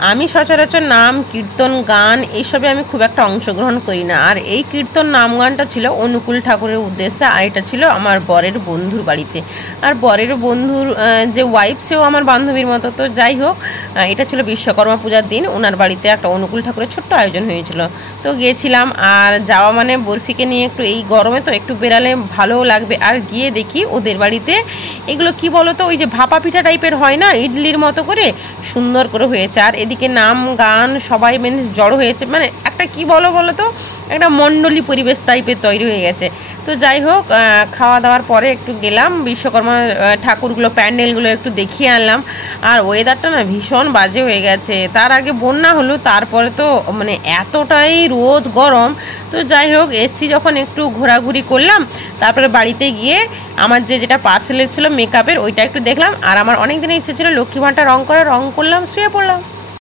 আমি সচরাচর নাম কীর্তন গান এইসবে আমি খুব একটা অংশগ্রহণ করি না। আর এই কীর্তন নাম গানটা ছিল অনুকূল ঠাকুরের উদ্দেশ্যে, আর এটা ছিল আমার বরের বন্ধুর বাড়িতে। আর বরের বন্ধুর যে ওয়াইফ, সেও আমার বান্ধবীর মতো। তো যাই হোক, এটা ছিল বিশ্বকর্মা পূজার দিন, ওনার বাড়িতে একটা অনুকূল ঠাকুরের ছোট্ট আয়োজন হয়েছিল। তো গিয়েছিলাম, আর যাওয়া মানে বরফিকে নিয়ে একটু এই গরমে তো একটু বেরালে ভালোও লাগবে। আর গিয়ে দেখি ওদের বাড়িতে এগুলো কি বলো তো, ওই যে ভাপা পিঠা টাইপের হয় না, ইডলির মতো করে সুন্দর করে হয়েছে। আর এদিকে নাম গান সবাই মানে জড়ো হয়েছে, মানে একটা কি বলো তো, একটা মণ্ডলী পরিবেশ টাইপের তৈরি হয়ে গেছে। তো যাই হোক, খাওয়া দাওয়ার পরে একটু গেলাম বিশ্বকর্মা ঠাকুরগুলো, প্যান্ডেলগুলো একটু দেখিয়ে আনলাম। আর ওয়েদারটা না ভীষণ বাজে হয়ে গেছে। তার আগে বন্যা হলো, তারপরে তো মানে এতটাই রোদ গরম। তো যাই হোক, এসছি যখন একটু ঘোরাঘুরি করলাম, তারপরে বাড়িতে গিয়ে আমার যেটা পার্সেলের ছিল মেকআপের, ওইটা একটু দেখলাম। আর আমার অনেক দিনের ইচ্ছে ছিল লক্ষ্মী ভাণ্ডার রং করা, রং করলাম, শুয়ে পড়লাম।